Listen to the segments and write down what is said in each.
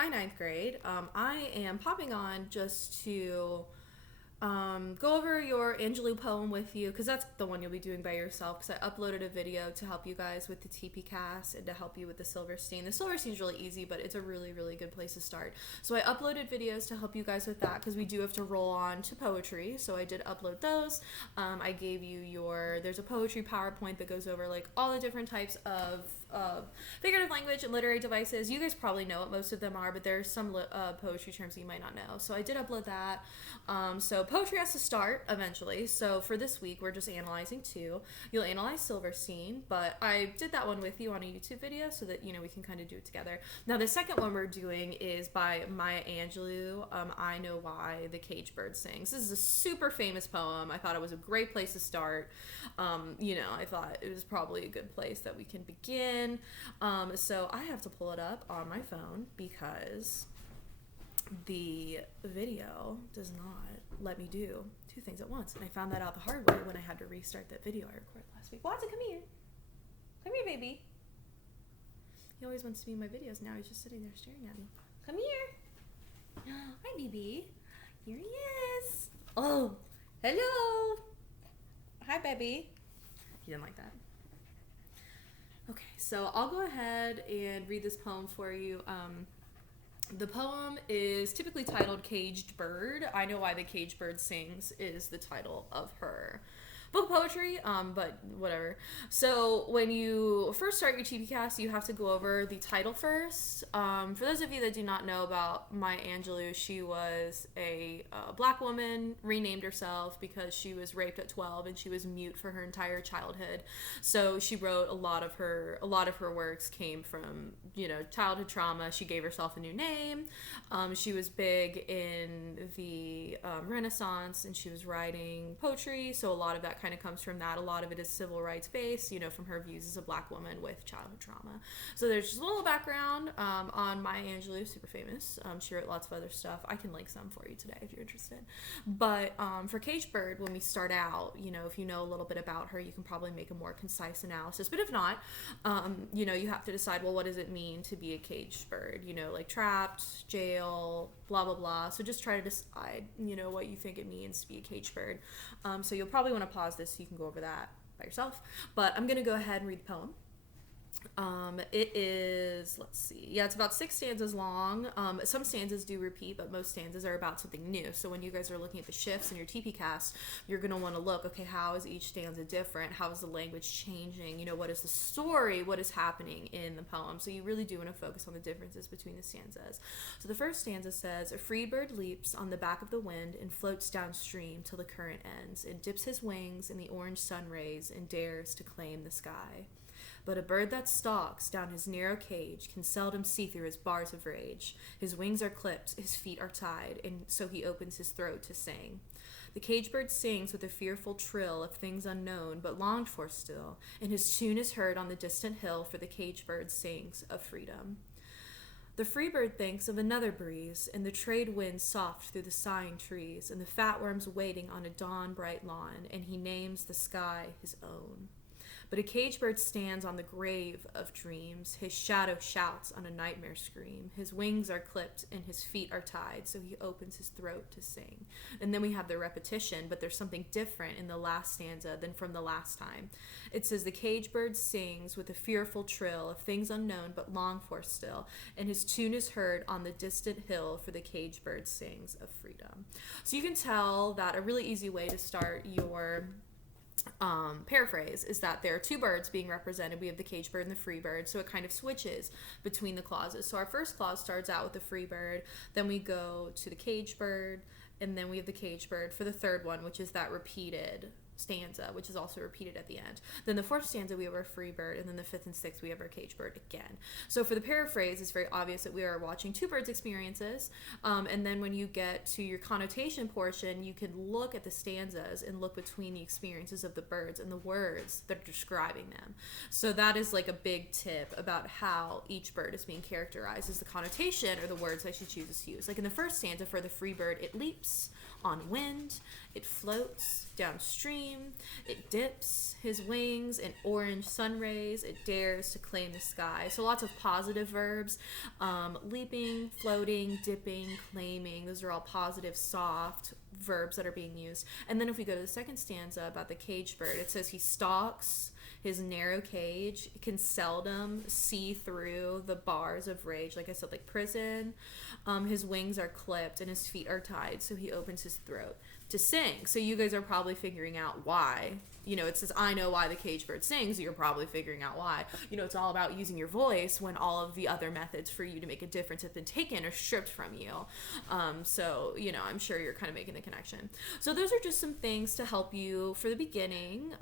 Hi, ninth grade. I am popping on just to go over your Angelou poem with you, because that's the one you'll be doing by yourself, because I uploaded a video to help you guys with the TPCASTT and to help you with the Silverstein. The Silverstein's really easy, but it's a really, really good place to start. So I uploaded videos to help you guys with that, because we do have to roll on to poetry, so I did upload those. I gave you there's a poetry PowerPoint that goes over like all the different types of figurative language and literary devices. You guys probably know what most of them are, but there's some poetry terms you might not know. So I did upload that. So poetry has to start eventually. So for this week, we're just analyzing two. You'll analyze Silverstein, but I did that one with you on a YouTube video so that, we can kind of do it together. Now, the second one we're doing is by Maya Angelou. I Know Why the Caged Bird Sings. This is a super famous poem. I thought it was a great place to start. I thought it was probably a good place that we can begin. So I have to pull it up on my phone because the video does not let me do two things at once. And I found that out the hard way when I had to restart that video I recorded last week. Watson, come here. Come here, baby. He always wants to be in my videos now. He's just sitting there staring at me. Come here. Hi, baby. Here he is. Oh, hello. Hi, baby. He didn't like that. Okay, so I'll go ahead and read this poem for you. The poem is typically titled Caged Bird. I Know Why the Caged Bird Sings is the title of her book of poetry, but whatever. So when you first start your TPCASTT, you have to go over the title first. For those of you that do not know about Maya Angelou, she was a black woman, renamed herself because she was raped at 12 and she was mute for her entire childhood. So she wrote a lot of her works came from, childhood trauma. She gave herself a new name. She was big in the Renaissance and she was writing poetry. So a lot of that kind of comes from that. A lot of it is civil rights based, from her views as a black woman with childhood trauma. So there's just a little background on Maya Angelou, super famous. She wrote lots of other stuff. I can link some for you today if you're interested. But for Caged Bird, when we start out, if you know a little bit about her, you can probably make a more concise analysis. But if not, you have to decide, well, what does it mean to be a caged bird? Like trapped, jail, blah, blah, blah. So just try to decide, what you think it means to be a caged bird. So you'll probably want to pause this so you can go over that by yourself. But I'm going to go ahead and read the poem. It is, it's about 6 stanzas long. Some stanzas do repeat, but most stanzas are about something new. So when you guys are looking at the shifts in your TPCASTT, you're going to want to look, okay, how is each stanza different? How is the language changing? What is the story? What is happening in the poem? So you really do want to focus on the differences between the stanzas. So the first stanza says, a free bird leaps on the back of the wind and floats downstream till the current ends, and dips his wings in the orange sun rays and dares to claim the sky. But a bird that stalks down his narrow cage can seldom see through his bars of rage. His wings are clipped, his feet are tied, and so he opens his throat to sing. The caged bird sings with a fearful trill of things unknown but longed for still, and his tune is heard on the distant hill, for the caged bird sings of freedom. The free bird thinks of another breeze, and the trade wind soft through the sighing trees, and the fat worms waiting on a dawn-bright lawn, and he names the sky his own. But a caged bird stands on the grave of dreams. His shadow shouts on a nightmare scream. His wings are clipped and his feet are tied, so he opens his throat to sing. And then we have the repetition, but there's something different in the last stanza than from the last time. It says, the caged bird sings with a fearful trill of things unknown but longed for still, and his tune is heard on the distant hill, for the caged bird sings of freedom. So you can tell that a really easy way to start your paraphrase is that there are two birds being represented. We have the caged bird and the free bird, so it kind of switches between the clauses. So our first clause starts out with the free bird, then we go to the caged bird, and then we have the caged bird for the third one, which is that repeated stanza, which is also repeated at the end. Then the fourth stanza, we have our free bird, and then the fifth and sixth, we have our caged bird again. So for the paraphrase, it's very obvious that we are watching two birds' experiences, and then when you get to your connotation portion, you can look at the stanzas and look between the experiences of the birds and the words that are describing them. So that is like a big tip about how each bird is being characterized, is the connotation or the words that she chooses to use. Like in the first stanza for the free bird, it leaps on wind, it floats downstream, stream. It dips his wings in orange sun rays. It dares to claim the sky. So lots of positive verbs. Leaping, floating, dipping, claiming. Those are all positive, soft verbs that are being used. And then if we go to the second stanza about the caged bird, it says he stalks his narrow cage, can seldom see through the bars of rage, like I said, like prison. His wings are clipped and his feet are tied, so he opens his throat to sing. So you guys are probably figuring out why. You know, it says, I know why the caged bird sings. You're probably figuring out why. You know, it's all about using your voice when all of the other methods for you to make a difference have been taken or stripped from you. So, you know, I'm sure you're kind of making the connection. So those are just some things to help you for the beginning.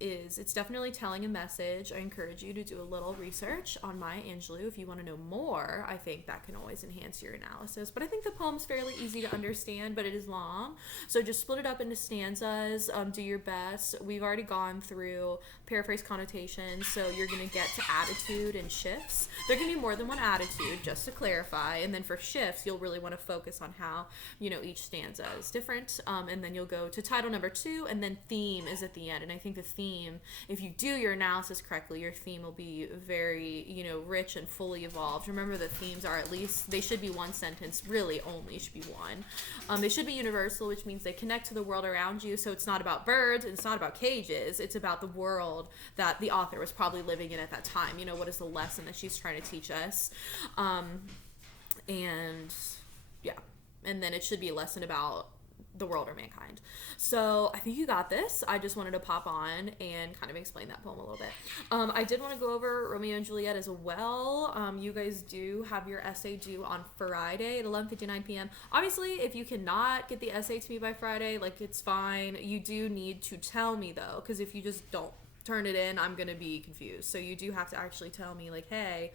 It's definitely telling a message. I encourage you to do a little research on Maya Angelou. If you want to know more, I think that can always enhance your analysis. But I think the poem's fairly easy to understand, but it is long. So just split it up into stanzas. Do your best. We've already gone through paraphrase connotations, so you're going to get to attitude and shifts. There can be more than one attitude, just to clarify. And then for shifts, you'll really want to focus on how, you know, each stanza is different. And then you'll go to title number 2, and then theme is at the end. And I think the theme, if you do your analysis correctly, your theme will be very, you know, rich and fully evolved. Remember, the themes are at least, they should be one sentence, really only should be one. They should be universal, which means they connect to the world around you. So it's not about birds, and it's not about cages, it's about the world that the author was probably living in at that time. You know, what is the lesson that she's trying to teach us? And yeah, and then it should be a lesson about the world or mankind. So I think you got this. I just wanted to pop on and kind of explain that poem a little bit. I did want to go over Romeo and Juliet as well. You guys do have your essay due on Friday at 11:59 p.m. Obviously, if you cannot get the essay to me by Friday, like, it's fine. You do need to tell me though, because if you just don't turn it in, I'm gonna be confused. So you do have to actually tell me, like, hey,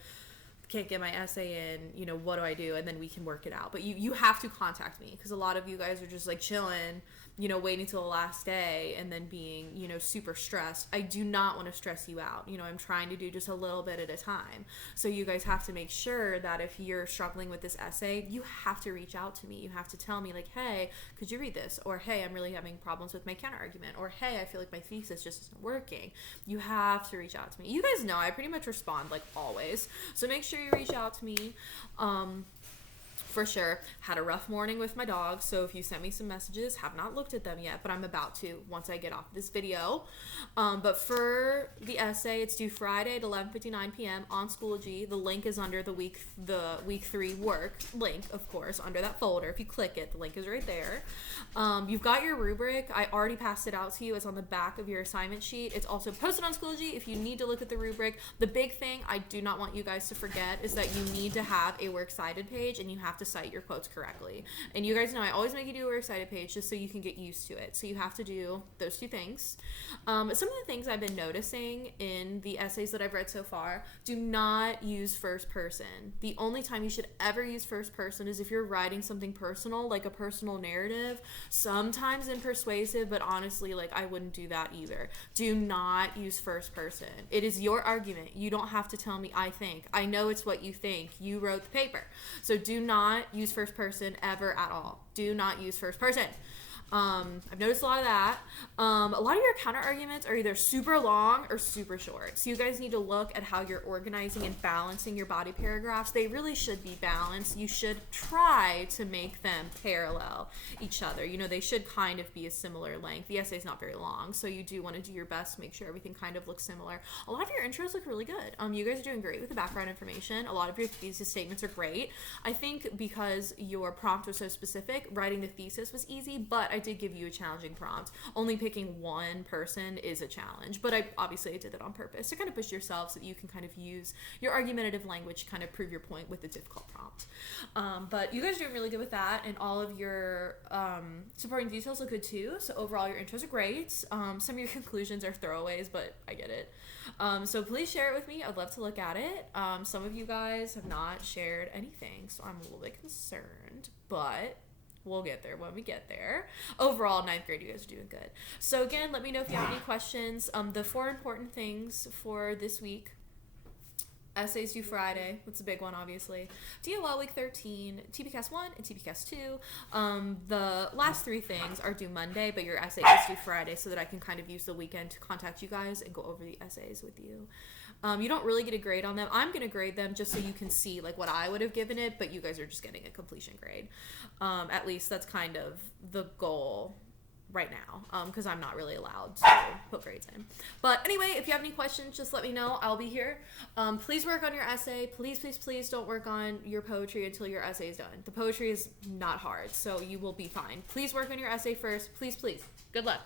can't get my essay in, you know, what do I do? And then we can work it out. But you have to contact me, because a lot of you guys are just like chilling, you know, waiting till the last day and then being, you know, super stressed. I do not want to stress you out. You know, I'm trying to do just a little bit at a time. So you guys have to make sure that if you're struggling with this essay, you have to reach out to me. You have to tell me, like, hey, could you read this? Or, hey, I'm really having problems with my counterargument. Or, hey, I feel like my thesis just isn't working. You have to reach out to me. You guys know I pretty much respond, like, always. So make sure you reach out to me. For sure. Had a rough morning with my dog, so if you sent me some messages, have not looked at them yet, but I'm about to once I get off this video. But for the essay, it's due Friday at 11:59 p.m. on Schoology. The link is under the week 3 work link, of course, under that folder. If you click it, the link is right there. You've got your rubric. I already passed it out to you. It's on the back of your assignment sheet. It's also posted on Schoology if you need to look at the rubric. The big thing I do not want you guys to forget is that you need to have a Works Cited page, and you have to cite your quotes correctly. And you guys know I always make you do a Works Cited page just so you can get used to it. So you have to do those two things. Some of the things I've been noticing in the essays that I've read so far, do not use first person. The only time you should ever use first person is if you're writing something personal, like a personal narrative, sometimes in persuasive, but honestly, like, I wouldn't do that either. Do not use first person. It is your argument. You don't have to tell me I think. I know it's what you think. You wrote the paper. So do not use first person ever at all. Do not use first person. I've noticed a lot of that. A lot of your counter arguments are either super long or super short. So you guys need to look at how you're organizing and balancing your body paragraphs. They really should be balanced. You should try to make them parallel each other. You know, they should kind of be a similar length. The essay is not very long, so you do want to do your best to make sure everything kind of looks similar. A lot of your intros look really good. You guys are doing great with the background information. A lot of your thesis statements are great. I think because your prompt was so specific, writing the thesis was easy, but I did give you a challenging prompt. Only picking one person is a challenge, but I did that on purpose to kind of push yourself so that you can kind of use your argumentative language to kind of prove your point with a difficult prompt. But you guys are doing really good with that, and all of your supporting details look good too. So overall, your intros are great. Some of your conclusions are throwaways, but I get it. So please share it with me. I'd love to look at it. Some of you guys have not shared anything, so I'm a little bit concerned, but we'll get there when we get there. Overall, 9th grade, you guys are doing good. So again, let me know if you have any questions. The 4 important things for this week Essays due Friday. That's a big one, obviously. DOL week 13, TPCASTT 1 and TPCASTT 2. The last 3 things are due Monday, but your essay is due Friday, so that I can kind of use the weekend to contact you guys and go over the essays with you. You don't really get a grade on them. I'm going to grade them just so you can see like what I would have given it, but you guys are just getting a completion grade. At least that's kind of the goal right now, because I'm not really allowed to put grades in. But anyway, if you have any questions, just let me know. I'll be here. Please work on your essay. Please, please, please don't work on your poetry until your essay is done. The poetry is not hard, so you will be fine. Please work on your essay first. Please, please. Good luck.